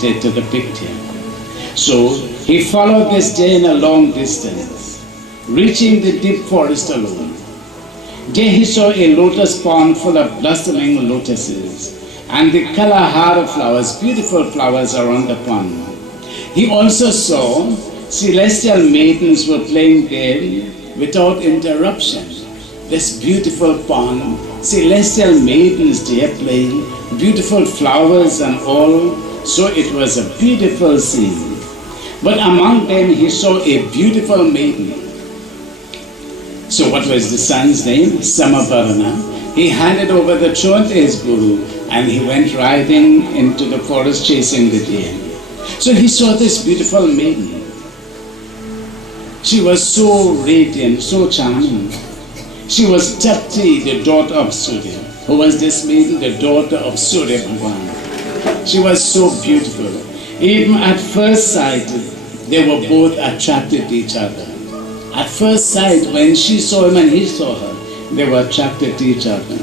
to the picture. So he followed this Jain a long distance, reaching the deep forest alone. There he saw a lotus pond full of blossoming lotuses and the Kalahara flowers, beautiful flowers around the pond. He also saw celestial maidens were playing there without interruption. This beautiful pond, celestial maidens there playing, beautiful flowers and all, so it was a beautiful scene. But among them he saw a beautiful maiden. So what was the son's name? Samavarna. He handed over the throne to his guru and he went riding into the forest chasing the deer. So he saw this beautiful maiden. She was so radiant, so charming. She was Tapti, the daughter of Surya. Who was this maiden? The daughter of Surya Bhagavan. She was so beautiful. Even at first sight, they were both attracted to each other. At first sight, when she saw him and he saw her, they were attracted to each other.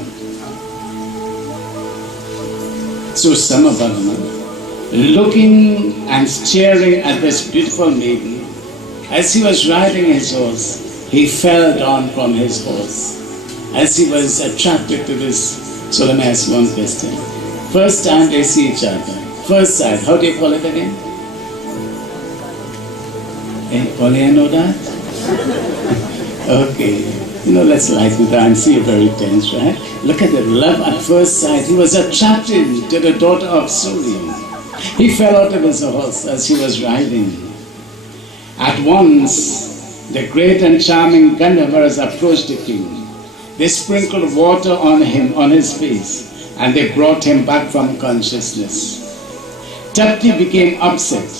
So Samavarna, looking and staring at this beautiful maiden, as he was riding his horse, he fell down from his horse. As he was attracted to this, so let me ask one question. First time they see each other, first sight, how do you call it again? Only I know that? Okay. Let's lighten down. See, you're very tense, right? Look at the love at first sight. He was attracted to the daughter of Surya. He fell out of his horse as he was riding. At once, the great and charming Gandharvas approached the king. They sprinkled water on him, on his face, and they brought him back from consciousness. Tapti became upset.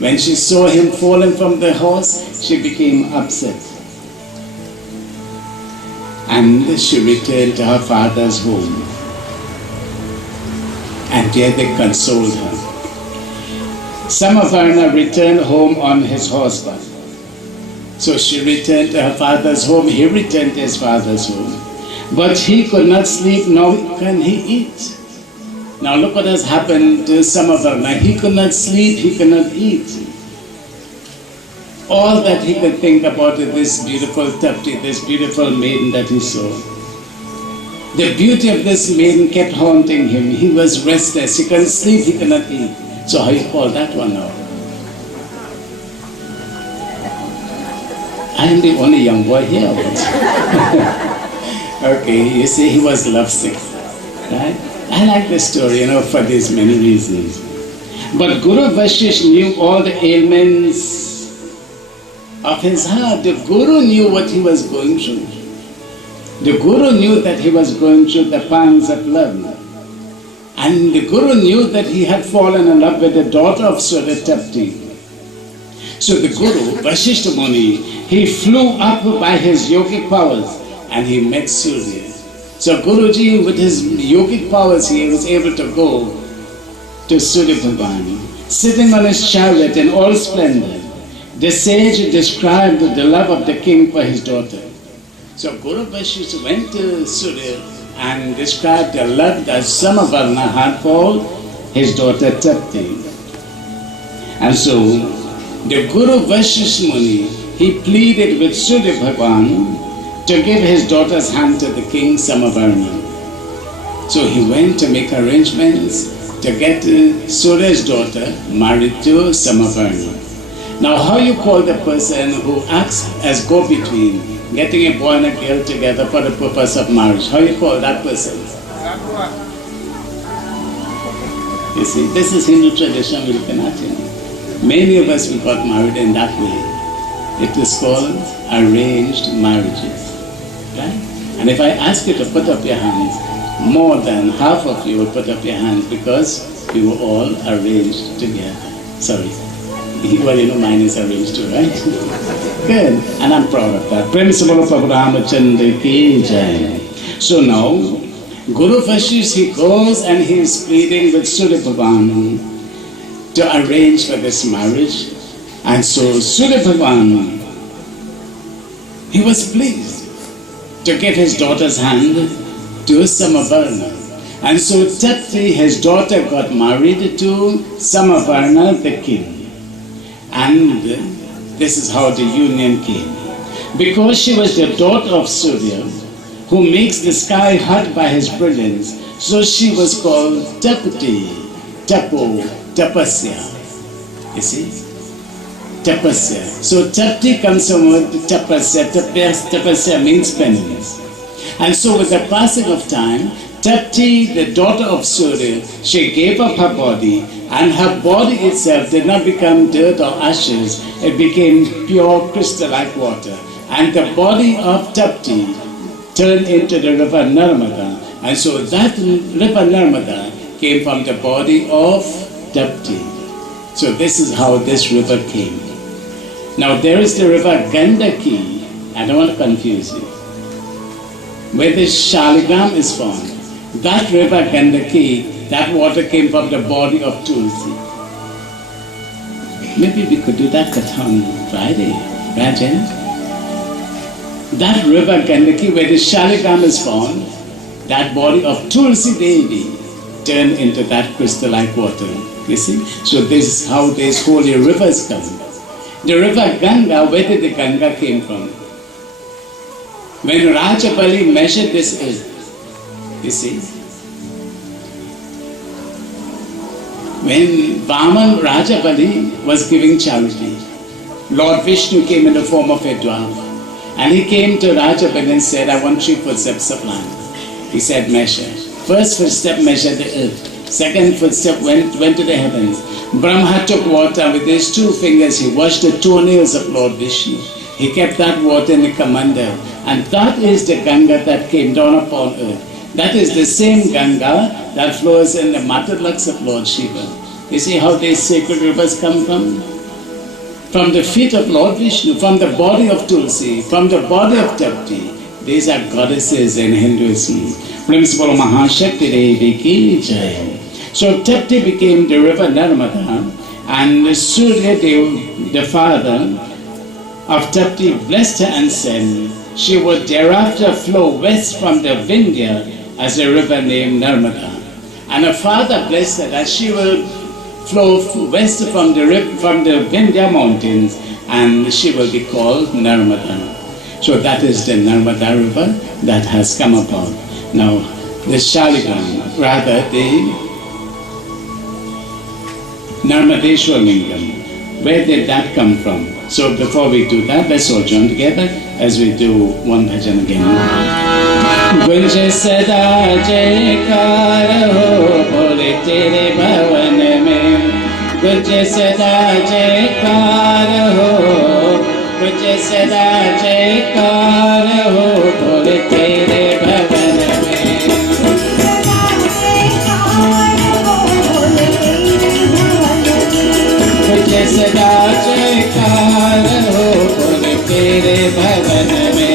When she saw him falling from the horse, she became upset. And she returned to her father's home. And there they consoled her. Samavarna returned home on his horseback. So she returned to her father's home, he returned to his father's home. But he could not sleep, nor can he eat. Now look what has happened to Samavarna. He could not sleep, he could not eat. All that he could think about is this beautiful Tapti, this beautiful maiden that he saw. The beauty of this maiden kept haunting him. He was restless, he couldn't sleep, he could not eat. So how you call that one now? I am the only young boy here. Okay, you see, he was lovesick, right? I like the story, for these many reasons. But Guru Vashisht knew all the ailments of his heart. The Guru knew what he was going through. The Guru knew that he was going through the pangs of love. And the Guru knew that he had fallen in love with the daughter of Surya Tapti. So the Guru, Vashisht Muni, he flew up by his yogic powers and he met Surya. So Guruji, with his yogic powers, he was able to go to Surya Bhagavan, sitting on his chariot in all splendor. The sage described the love of the king for his daughter. So Guru Vashisht went to Surya and described the love that Samavarna had for his daughter Tapti. And so the Guru Vashisht Muni, he pleaded with Surya Bhagavan to give his daughter's hand to the king Samavarna. So he went to make arrangements to get Surya's daughter married to Samavarna. Now how you call the person who acts as go-between, getting a boy and a girl together for the purpose of marriage? How you call that person? You see, this is Hindu tradition we cannot. Many of us, we got married in that way. It is called arranged marriages. Right? And if I ask you to put up your hands, more than half of you will put up your hands because we were all arranged together. Sorry. Well, mine is arranged too, right? Good. And I'm proud of that. Prem se bolo Prabhu Ramachandra ki jai. So now, Guru Vashisht, he goes and he is pleading with Surya Bhagavan to arrange for this marriage. And so Surya Bhagavan, he was pleased to give his daughter's hand to Samavarna. And so Tapti, his daughter, got married to Samavarna, the king. And this is how the union came. Because she was the daughter of Surya, who makes the sky hot by his brilliance, so she was called Tapti, Tapo, Tapasya. You see? Tapasya. So Tapti comes from the word Tapasya. Tapasya means penance. And so with the passing of time, Tapti, the daughter of Surya, she gave up her body, and her body itself did not become dirt or ashes, it became pure crystal-like water. And the body of Tapti turned into the river Narmada. And so that river Narmada came from the body of Tapti. So this is how this river came. Now there is the river Gandaki. I don't want to confuse you. Where the Shaligram is found. That river Gandaki, that water came from the body of Tulsi. Maybe we could do that on Friday, right? That river Gandaki, where the Shaligram is found, that body of Tulsi Devi turned into that crystal-like water. You see? So this is how these holy rivers come. The river Ganga, where did the Ganga came from? When Rajabali measured this earth, you see? When Vaman Rajabali was giving charity, Lord Vishnu came in the form of a dwarf. And he came to Rajabali and said, I want 3 footsteps of land. He said, measure. First footstep measured the earth. Second footstep went to the heavens. Brahma took water with his 2 fingers. He washed the toenails of Lord Vishnu. He kept that water in the Kamandal. And that is the Ganga that came down upon earth. That is the same Ganga that flows in the Matadlaks of Lord Shiva. You see how these sacred rivers come from? From the feet of Lord Vishnu, from the body of Tulsi, from the body of Tapti. These are goddesses in Hinduism. Principal Mahashakti Devi ki jai. So Tapti became the river Narmada, and Surya Dev, the father of Tapti, blessed her and said she would thereafter flow west from the Vindhya as a river named Narmada. And her father blessed her that she will flow west from the Vindhya mountains, and she will be called Narmada. So that is the Narmada river that has come about. Now, the Shaligram, rather the Narmadeshwar Lingam, where did that come from? So before we do that, let's all join together as we do one bhajan again. Gunj sada jaykar ho bole tere bhavan mein. Gunj sada jaykar ho, gunj sada jaykar ho bole tere bhavan mein. Gunj sada jaykar ho bole tere bhavan mein.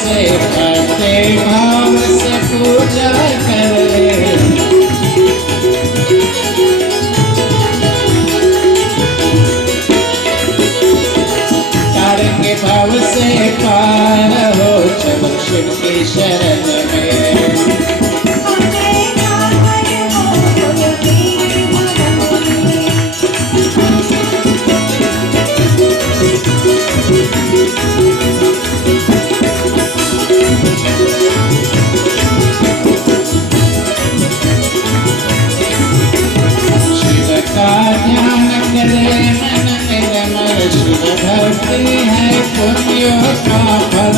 से भक्ति भाव से पूजा करे, तार के भाव से पार हो चलो शिव की शरण में। ध्यान करे मन निर्मल, शिव भक्ति है पुण्य का फल।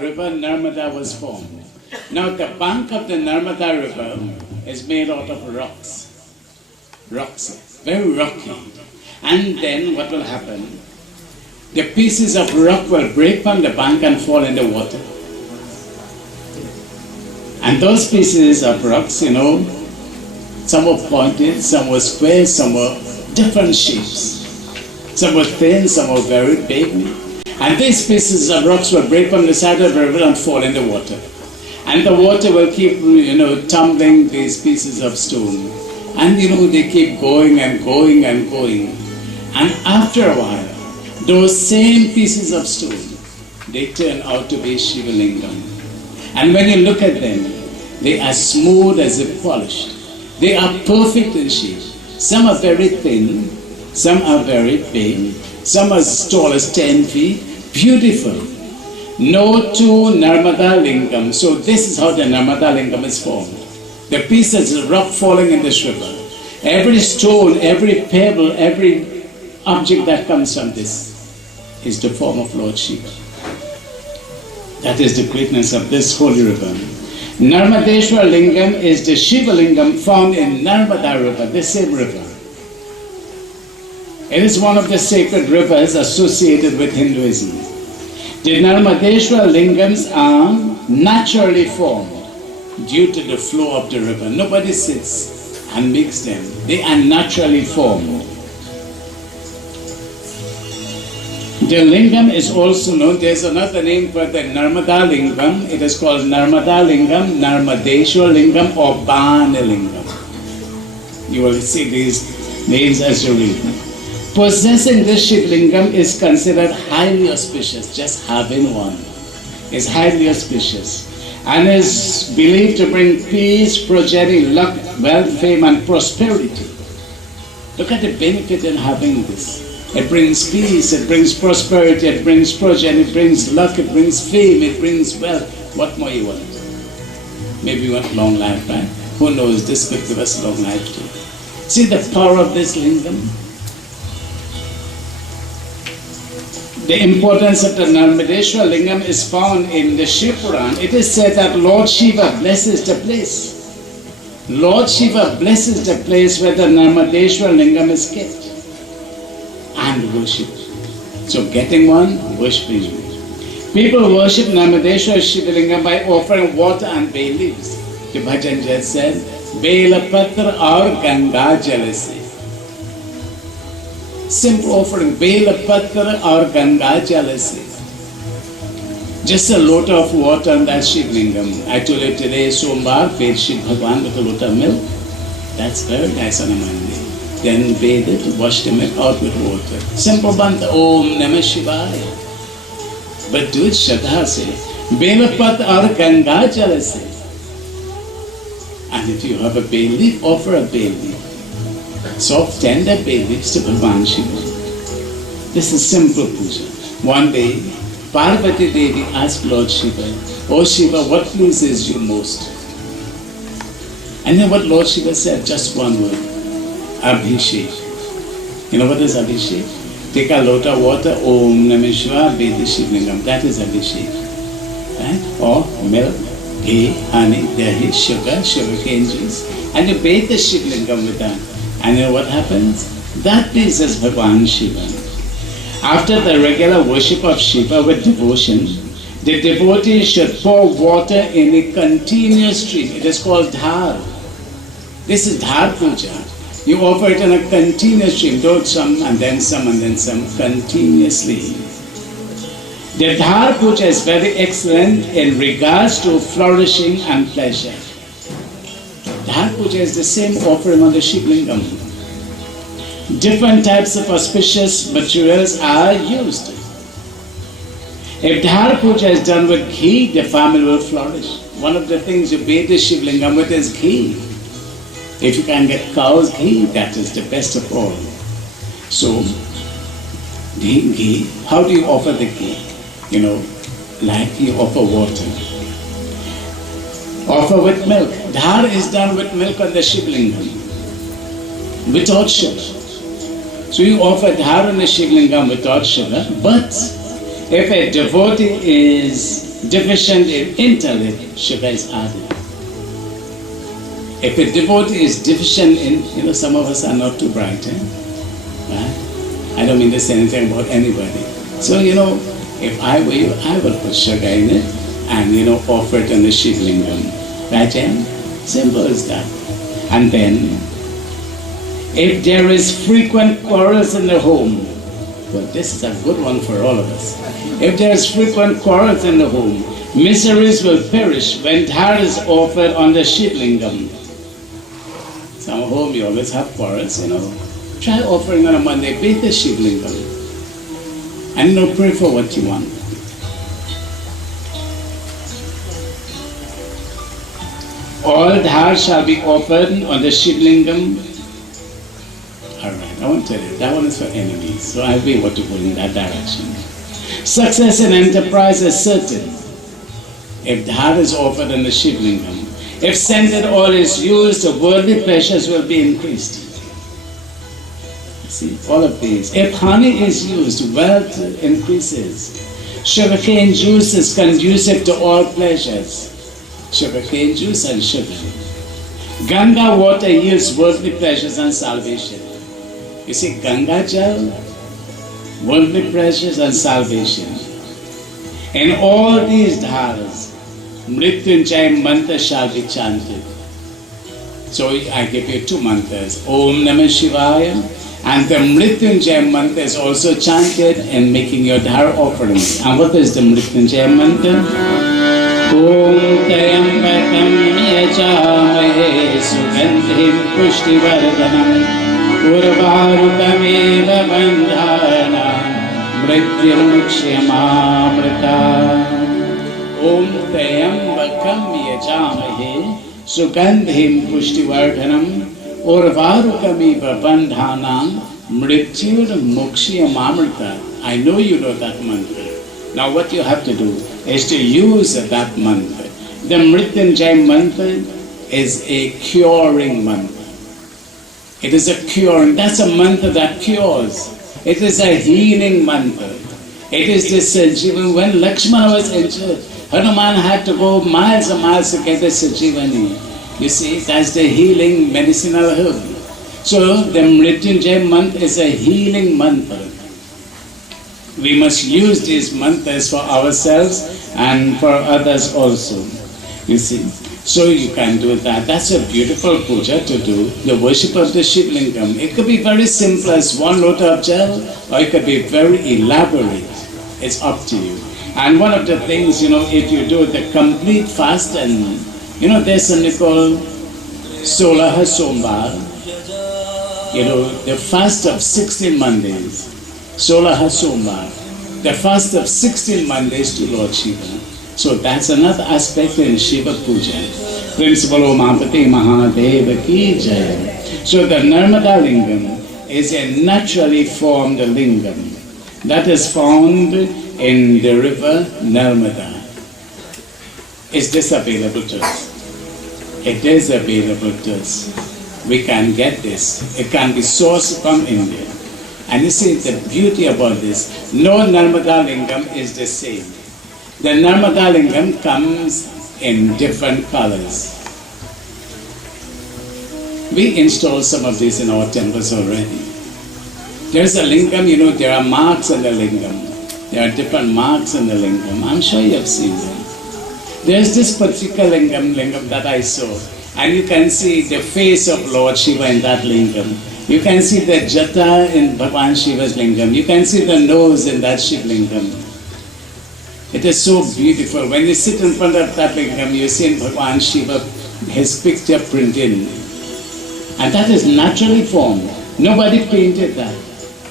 river Narmada was formed. Now the bank of the Narmada river is made out of rocks. Rocks, very rocky. And then what will happen? The pieces of rock will break on the bank and fall in the water. And those pieces of rocks, some were pointed, some were square, some were different shapes. Some were thin, some were very big. And these pieces of rocks will break on the side of the river and fall in the water. And the water will keep, tumbling these pieces of stone. And, they keep going and going and going. And after a while, those same pieces of stone, they turn out to be Shiva Lingam. And when you look at them, they are smooth as if polished. They are perfect in shape. Some are very thin, some are very big, some are as tall as 10 feet. Beautiful. No two Narmada Lingam. So this is how the Narmada Lingam is formed. The pieces of rock falling in this river. Every stone, every pebble, every object that comes from this is the form of Lord Shiva. That is the greatness of this holy river. Narmadeshwar Lingam is the Shiva Lingam found in Narmada River, the same river. It is one of the sacred rivers associated with Hinduism. The Narmadeshwar Lingams are naturally formed due to the flow of the river. Nobody sits and makes them. They are naturally formed. The Lingam is also known, there's another name for the Narmada Lingam. It is called Narmada Lingam, Narmadeshwar Lingam, or Bana Lingam. You will see these names as you read. Possessing this Shiv Lingam is considered highly auspicious. Just having one is highly auspicious and is believed to bring peace, progeny, luck, wealth, fame, and prosperity. Look at the benefit in having this. It brings peace, it brings prosperity, it brings progeny, it brings luck, it brings fame, it brings wealth. What more you want? Maybe you want long life, right? Who knows, this could give us long life too. See the power of this lingam? The importance of the Narmadeshwar Lingam is found in the Shiv Puran. It is said that Lord Shiva blesses the place. Lord Shiva blesses the place where the Narmadeshwar Lingam is kept and worshipped. So getting one, worshipping it. People worship Narmadeshwar Shiva Lingam by offering water and bay leaves. The bhajan just said, Bela Patra aur Ganga Jal se. Simple offering, Bela Patra or Ganga Jal se. Just a load of water on that Shiv Lingam. I told you today, Sombar, bathe Shiv Bhagwan with a load of milk. That's very nice on a Monday. Then bathe it, wash the milk out with water. Simple banta, Om Namah Shivaya. But do it Shraddha se. Bela Patra or Ganga Jal se. And if you have a bay leaf, offer a bay leaf. Soft, tender bay leaves to Bhagwan Shiva. This is simple puja. One day, Parvati Devi asked Lord Shiva, "Oh Shiva, what pleases you most?" And then what Lord Shiva said, just one word, Abhishek. You know what is Abhishek? Take a lot of water, Om Namah Shivaya, bathe the Shiv Lingam. That is Abhishek. Right? Or milk, ghee, honey, dahi, sugar cane juice. And you bathe the Shiv Lingam with that. And you know what happens? That pleases Bhagwan Shiva. After the regular worship of Shiva with devotion, the devotee should pour water in a continuous stream. It is called dhar. This is dhar puja. You offer it in a continuous stream. Don't some and then some and then some, continuously. The dhar puja is very excellent in regards to flourishing and pleasure. Dhar puja is the same offering on the Shiv Lingam. Different types of auspicious materials are used. If dhar puja is done with ghee, the family will flourish. One of the things you bathe the Shiv Lingam with is ghee. If you can get cow's ghee, that is the best of all. So, ghee, how do you offer the ghee? Like you offer water. Offer with milk. Dhar is done with milk on the Shiv Lingam, without sugar. So you offer dhar on the Shiv Lingam without sugar, but if a devotee is deficient in intellect, sugar is added. If a devotee is deficient in, some of us are not too bright, right? I don't mean to say anything about anybody. So, if I were you, I would put sugar in it and, offer it on the Shiv Lingam. Right, Jen? Simple as that. And then, if there is frequent quarrels in the home, well, this is a good one for all of us. If there is frequent quarrels in the home, miseries will perish when dhar is offered on the Shiv Lingam. Some home you always have quarrels, Try offering on a Monday, bathe the Shiv Lingam. And pray for what you want. All dhar shall be offered on the Shiv Lingam. Alright, I won't tell you, that one is for enemies, so I'll be able to go in that direction. Success in enterprise is certain if dhar is offered on the Shiv Lingam. If scented oil is used, the worldly pleasures will be increased. See, all of these. If honey is used, wealth increases. Sugarcane juice is conducive to all pleasures. Sugarcane juice and sugar. Ganga water yields worldly pleasures and salvation. You see, Ganga Jal, worldly pleasures and salvation. In all these dharas, Mrityunjay mantra shall be chanted. So I give you two mantras, Om Namah Shivaya, and the Mrityunjay mantra is also chanted in making your dhar offerings. And what is the Mrityunjay mantra? Om Tayambakam Yajamahe Sugandhim Pushtivardhanam Urvarukamiva Bandhana Mrityurmukshyamarta. Om Tayambakam Yajamahe Sugandhim Pushtivardhanam Urvarukamiva Bandhana Mrityurmukshyamarta. I know you know that mantra. Now what you have to do is to use that mantra. The Mrityunjay mantra is a curing mantra. It is a curing, that's a mantra that cures. It is a healing mantra. It is this Sanjeevani. When Lakshmana was injured, Hanuman had to go miles and miles to get the Sanjeevani. You see, that's the healing medicinal herb. So the Mrityunjay mantra is a healing mantra. We must use these mantras for ourselves and for others also. You see, so you can do that. That's a beautiful puja to do, the worship of the Shiv Lingam. It could be very simple as one lota of jal, or it could be very elaborate. It's up to you. And one of the things, if you do the complete fast, and there's something called Solaha Sombar, the fast of 16 Mondays. Solaha Sombar, the fast of 16 Mondays to Lord Shiva. So that's another aspect in Shiva Puja. Principal Omapati Mahadeva Ki Jaya. So the Narmada Lingam is a naturally formed lingam that is found in the river Narmada. Is this available to us? It is available to us. We can get this. It can be sourced from India. And you see the beauty about this. No Narmada Lingam is the same. The Narmada Lingam comes in different colors. We installed some of these in our temples already. There's a lingam, there are marks in the lingam. There are different marks in the lingam. I'm sure you have seen them. There's this particular lingam that I saw. And you can see the face of Lord Shiva in that lingam. You can see the jata in Bhagwan Shiva's lingam. You can see the nose in that Shiv lingam. It is so beautiful. When you sit in front of that lingam, you see in Bhagwan Shiva his picture printed. And that is naturally formed. Nobody painted that.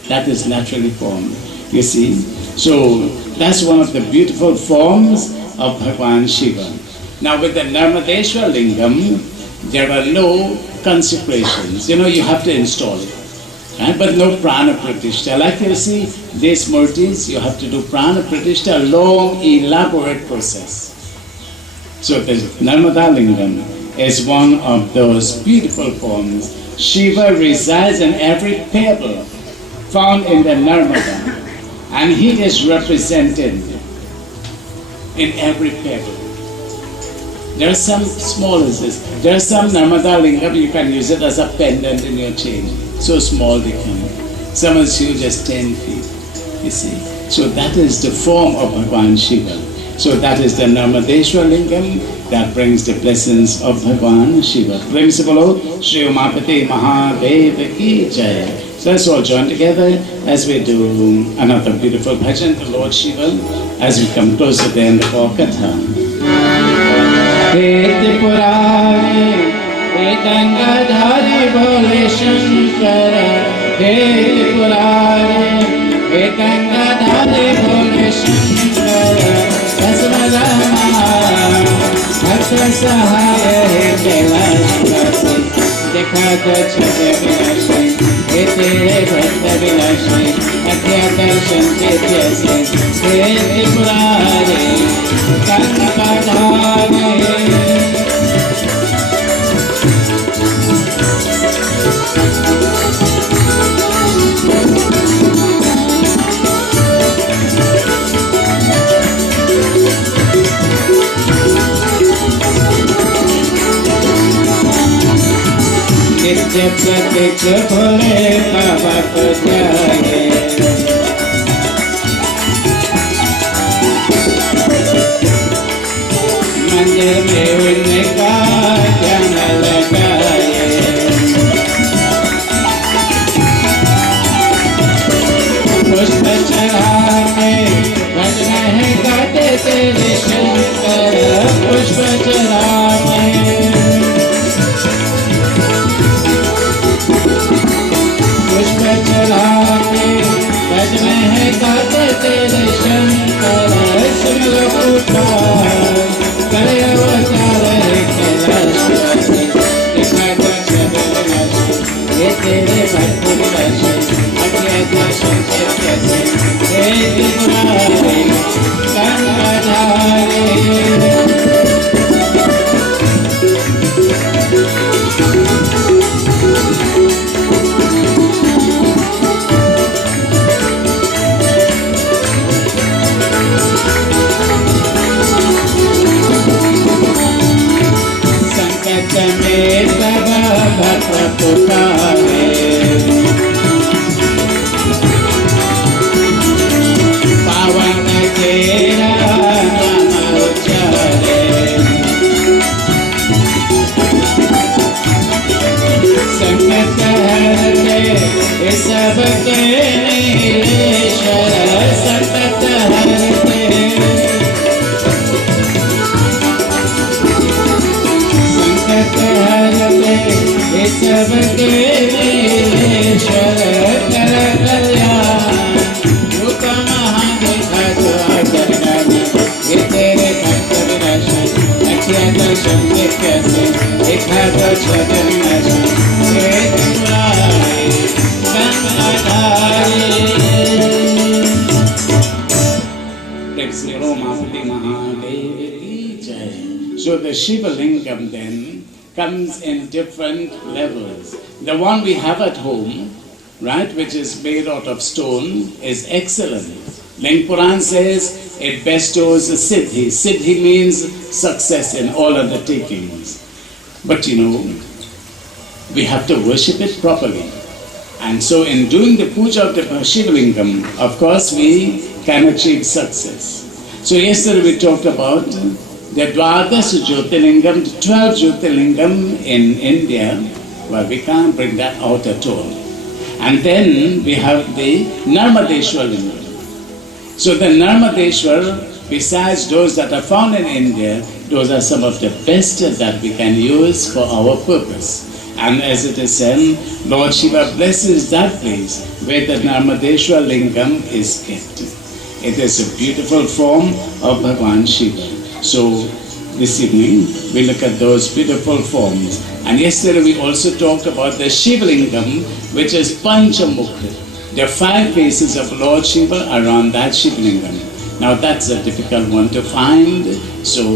That is naturally formed. You see? So that's one of the beautiful forms of Bhagwan Shiva. Now with the Narmadeshwar lingam, there are no consecrations. You have to install it. Right? But no prana pratishta. Like you see, these murtis, you have to do prana pratishta, a long, elaborate process. So the Narmada Lingam is one of those beautiful forms. Shiva resides in every pebble found in the Narmada. And he is represented in every pebble. There are some small as this. There are some Narmada Lingam, you can use it as a pendant in your chain. So small they come. Some as huge as 10 feet, you see. So that is the form of Bhagavan Shiva. So that is the Narmadeshwar Lingam that brings the blessings of Bhagavan Shiva. Prem se bolo, Shri Umapati Mahadev ki Jaya. So let's all join together as we do another beautiful bhajan to Lord Shiva as we come close to the end of our katha. He Tripurari, He Gangadhari Bole Shankara. He Tripurari, He Gangadhari Bole Shankara. Vasudhama, Bhakta Sahaya, He Kailashvasi. Dekha to chhade vinashi, He tere bhakta vinashi. Akhya darshan ke jaise, He Tripurari, Gangadhari. नित्य प्रत्यक्ष भोले बाबा को जाए मंदिर में उनका ध्यान लगाए पुष्प चढ़ाने भजन है गाते तेरे शंकर पुष्प चढ़ाने भजन है गाते तेरे शंकर सुन लो पुकार करे अवतार कैलाशवासी दिखा दो सब विनाशी ये तेरे भक्त विनाशी अज्ञात दर्शन के कैसे हे त्रिपुरारी गंगाधारी भक्त पुकारे पावन तेरा नाम उच्चारे संकट हरते सबके नीलेश्वर संकट हरते संकट हरते सबके नीलेश्वर कर कल्याण रूप महादेखा जो आचरण ये तेरे भक्त विनाशी अख्या दर्शन के कैसे देखा तो छद विनाशी हे Tripurari Gangadhari. So the Shiva Lingam then comes in different levels. The one we have at home, right, which is made out of stone, is excellent. Ling Puran says it bestows a siddhi. Siddhi means success in all undertakings. But we have to worship it properly. And so in doing the puja of the Shiva Lingam, of course we can achieve success. So yesterday we talked about the Dwadash Jyotirlingam, the 12 Jyotirlingam in India. Well, we can't bring that out at all. And then we have the Narmadeshwar Lingam. So the Narmadeshwar, besides those that are found in India, those are some of the best that we can use for our purpose. And as it is said, Lord Shiva blesses that place where the Narmadeshwar Lingam is kept. It is a beautiful form of Bhagavan Shiva. So this evening we look at those beautiful forms. And yesterday we also talked about the Shiva Lingam, which is Panchamukha. There are 5 faces of Lord Shiva around that Shiva Lingam. Now that's a difficult one to find. So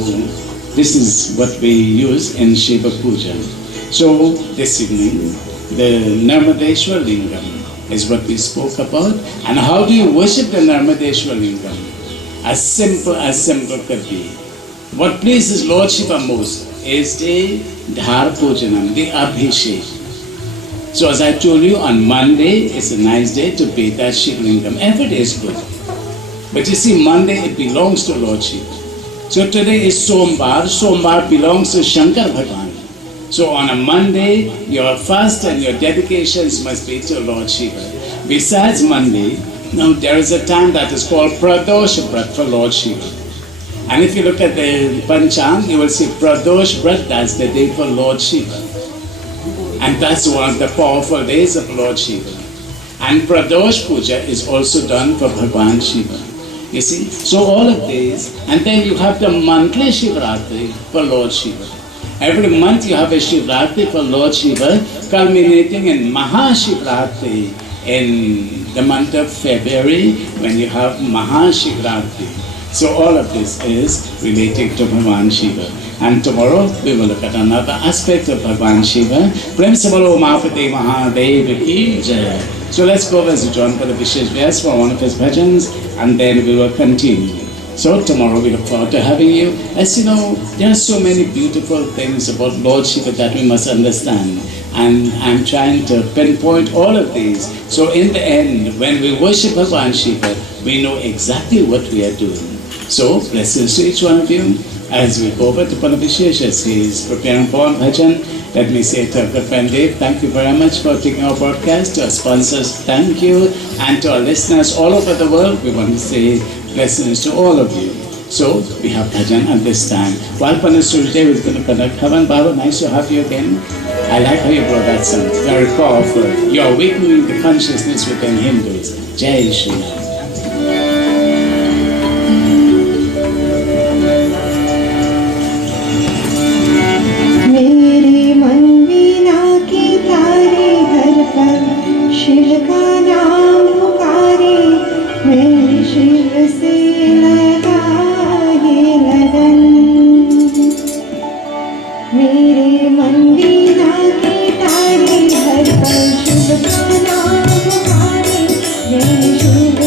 this is what we use in Shiva Puja. So this evening, the Narmadeshwar Lingam is what we spoke about. And how do you worship the Narmadeshwar Lingam? as simple could be. What pleases Lord Shiva most is the Dhar Pujanam, the Abhishek. So as I told you, on Monday is a nice day to bathe that Shivlingam. Every day is good. But you see, Monday it belongs to Lord Shiva. So today is Sombar. Sombar belongs to Shankar Bhagavan. So on a Monday, your fast and your dedications must be to Lord Shiva. Besides Monday, now there is a time that is called Pradosh Brat for Lord Shiva. And if you look at the Panchang, you will see Pradosh Brat, that's the day for Lord Shiva. And that's one of the powerful days of Lord Shiva. And Pradosh Puja is also done for Bhagwan Shiva. You see, so all of these, and then you have the monthly Shivratri for Lord Shiva. Every month you have a Shivratri for Lord Shiva, culminating in Mahashivratri in the month of February when you have Mahashivratri. So all of this is relating to Bhagwan Shiva. And tomorrow we will look at another aspect of Bhagwan Shiva. Prem se bolo Mahapati Mahadev ki jai. So let's go over to John for the Vishesh Vyas for one of his bhajans, and then we will continue. So tomorrow we look forward to having you. As you know, there are so many beautiful things about Lord Shiva that we must understand. And I'm trying to pinpoint all of these. So in the end, when we worship Bhagwan Shiva, we know exactly what we are doing. So blessings to each one of you. As we go over to Panavisheshas, he is preparing for one bhajan. Let me say to our good friend Dave, thank you very much for taking our broadcast. To our sponsors, thank you. And to our listeners all over the world, we want to say blessings to all of you. So we have bhajan at this time. While Panasuri Dev is going to conduct Havan, Baba, nice to have you again. I like how you brought that song. Very powerful. You're awakening the consciousness within Hindus. Jai Shri Ram. Shiv का नाम पुकारे, मैं शिव से लगाए लगन। मेरे मन वीणा के तारे, हर पल शिव का नाम पुकारे, मैं Shiv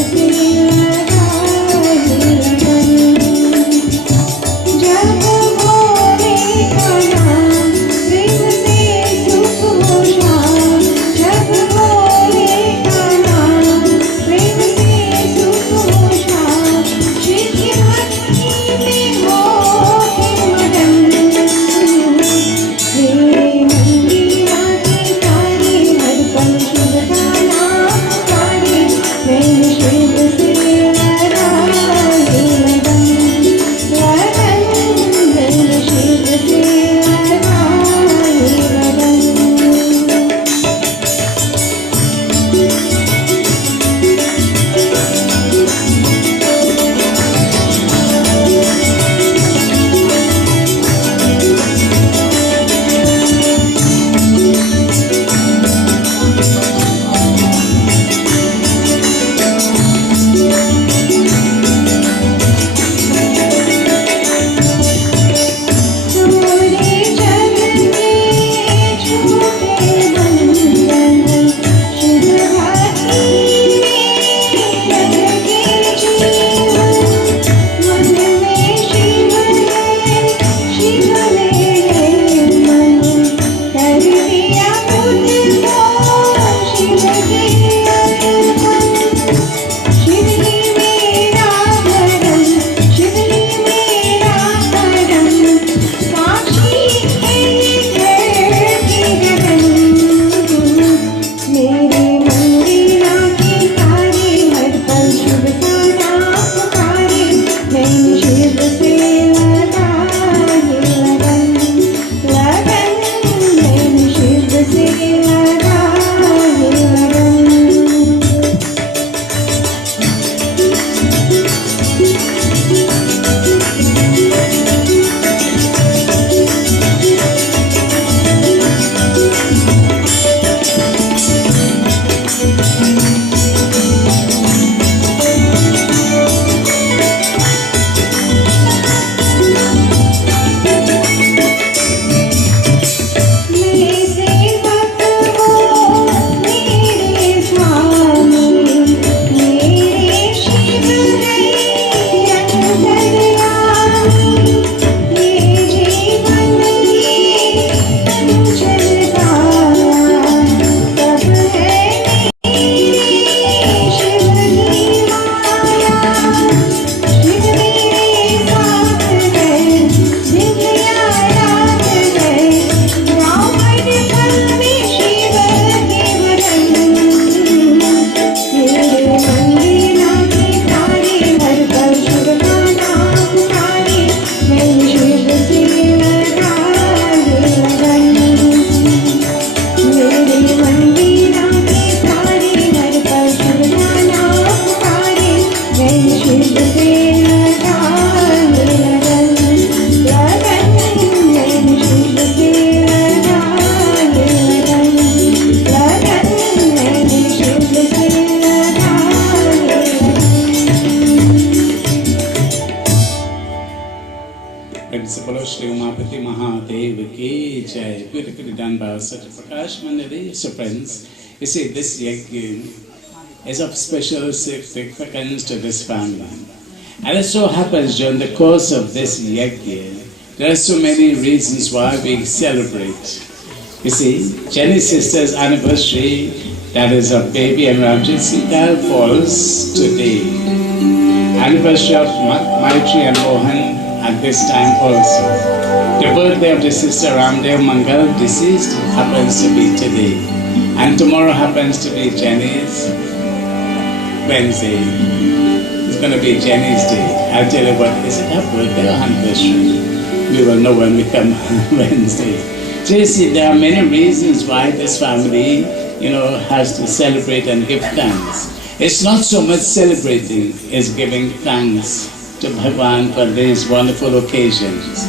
beautifully done by Satya Prakash Mandali. So friends, you see this yajna is of special significance to this family. And it so happens during the course of this yajna, there are so many reasons why we celebrate. You see, Jenny's sister's anniversary, that is of baby and Ramjit Sita, falls today. Anniversary of Maitri and Mohan at this time also. The birthday of the sister Ramdev Mangal, deceased, happens to be today. And tomorrow happens to be Jenny's Wednesday. It's going to be Jenny's day. I'll tell you what, is it her birthday or anniversary? We will know when we come Wednesday. So you see, there are many reasons why this family, has to celebrate and give thanks. It's not so much celebrating, it's giving thanks to Bhagwan for these wonderful occasions.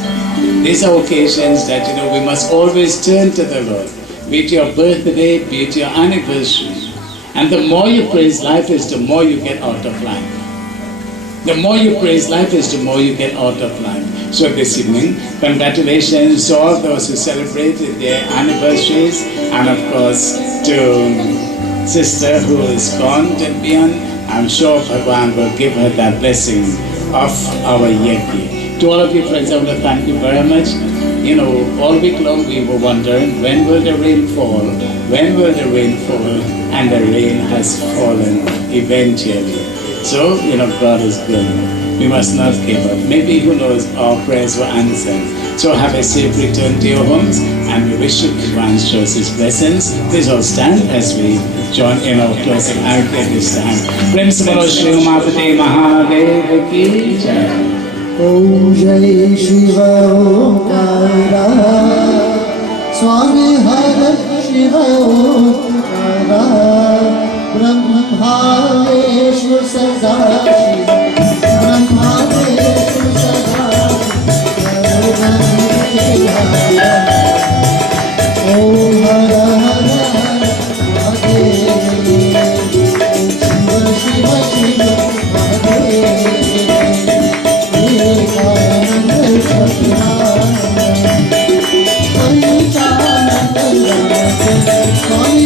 These are occasions that, we must always turn to the Lord. Be it your birthday, be it your anniversary. And the more you praise life is the more you get out of life. The more you praise life is the more you get out of life. So this evening, congratulations to all those who celebrated their anniversaries, and of course to sister who is gone and beyond. I'm sure Bhagwan will give her that blessing of our yajna. To all of you friends, I want to thank you very much. All week long we were wondering, when will the rain fall? When will the rain fall? And the rain has fallen eventually. So, God is good. We must not give up. Maybe, who knows, our prayers were answered. So have a safe return to your homes, and we wish you advance choices blessings. Please all stand as we join in our closing act at this time. Prem se bolo Shri Umapati Mahadev ki jai. Om Jai Shiva Omkara Swami Har Shiva Omkara Brahmaveshwar Sada Brahmaveshwar Sada Om Hara Hara Mahadev Shiva Shiva Shiva Mahadev Swami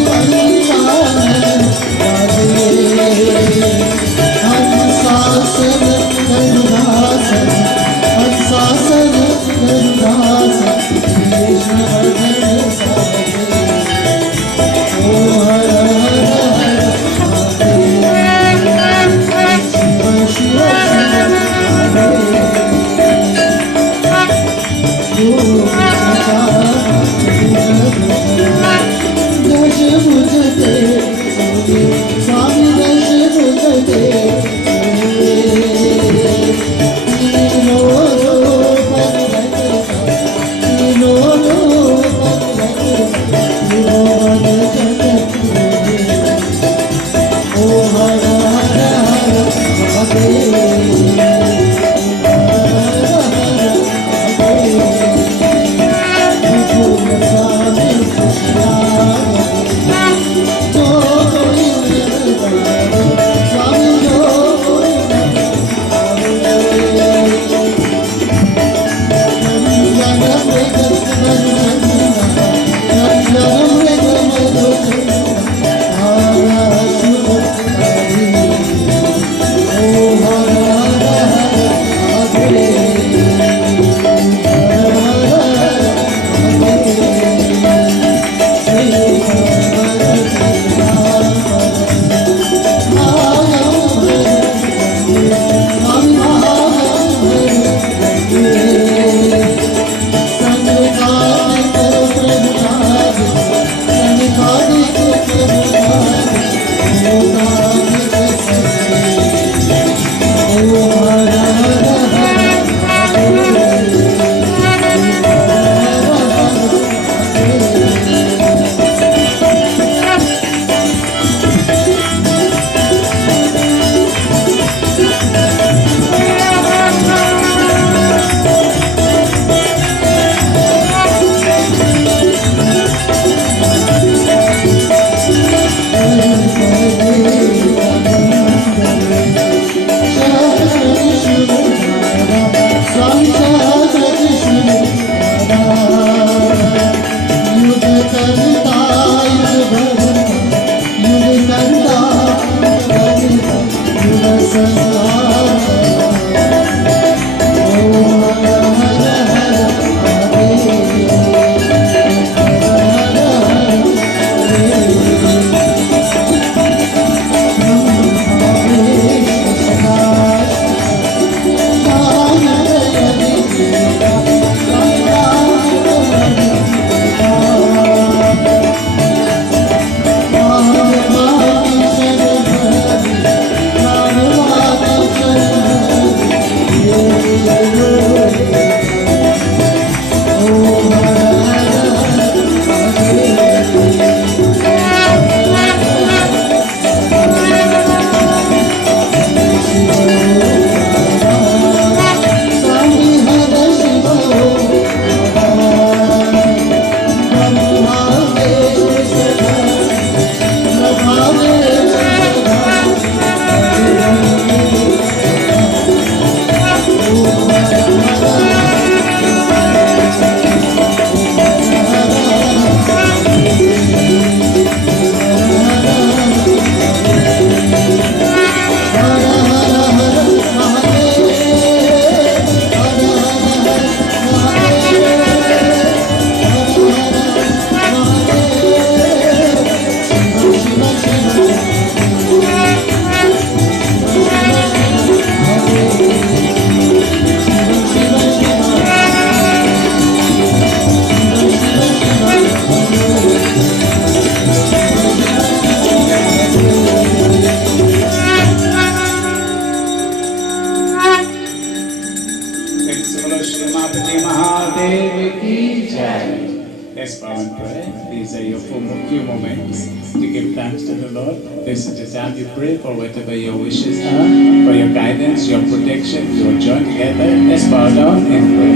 for a few moments to give thanks to the Lord. This is the time you pray for whatever your wishes are, for your guidance, your protection, your join together. Let's bow down and pray.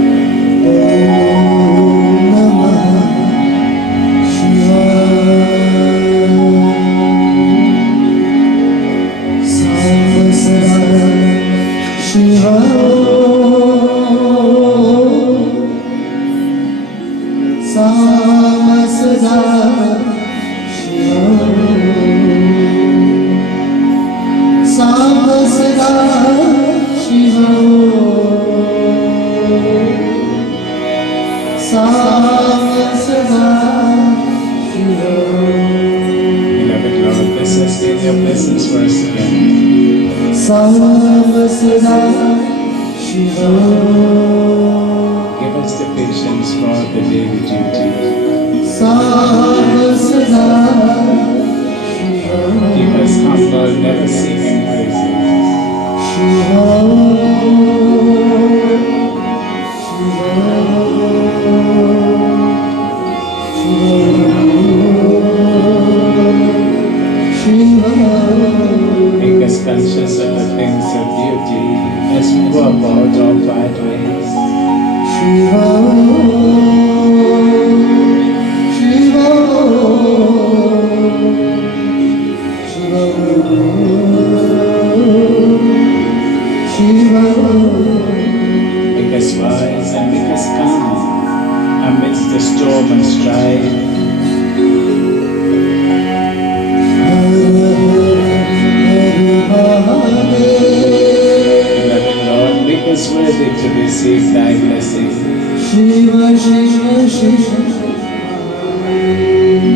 Beloved Lord, bless us with your blessings for us again. Give us the patience for the daily duty. Keep us humble, never seeking praises. Make us conscious of the things of beauty as we go about our quiet ways. Make us wise and make us calm amidst the storm and strife. Beloved Lord, make us worthy to receive thy blessing.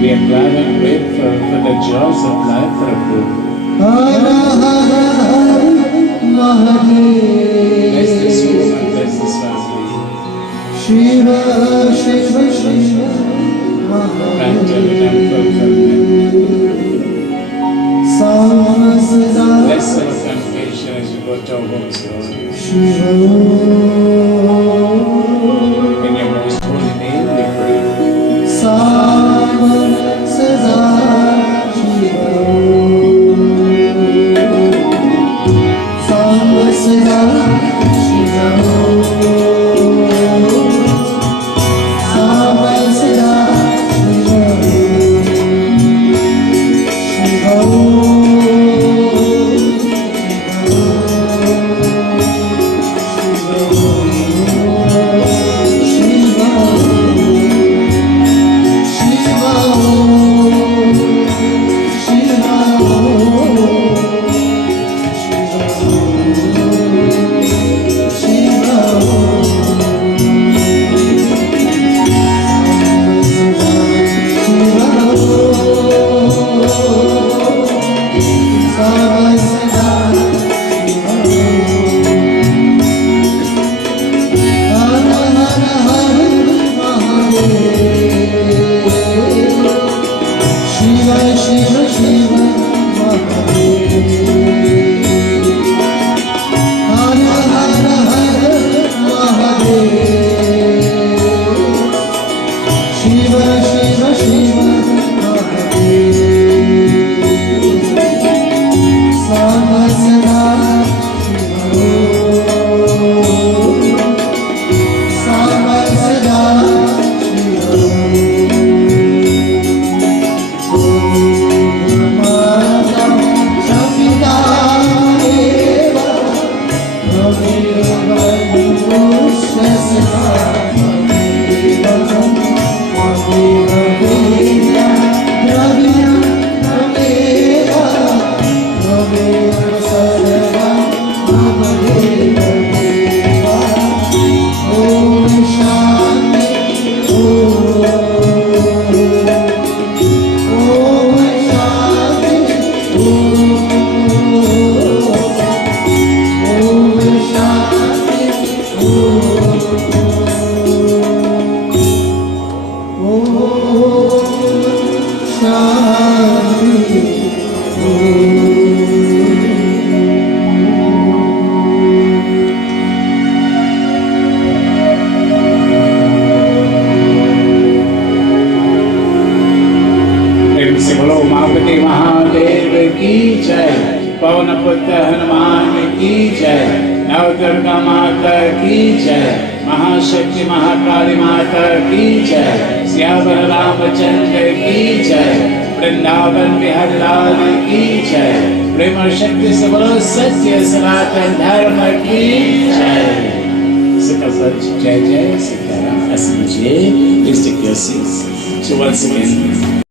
We are glad and grateful for the joys of life, Prabhu. Bless this woman, bless this family. Grant heaven and fulfillment. Bless our congregation as we go to our homes, Lord. In your most holy name we pray. पुत्र हनुमान की जय, नव दुर्गा माता की जय, महाशक्ति महाकाली माता की जय, सियावर रामचंद्र की जय, वृंदावन बिहारी लाल की जय, प्रेम और शक्ति से बोलो सत्य सनातन धर्म की जय। जय जय Sitaram. Please take your seats. So once again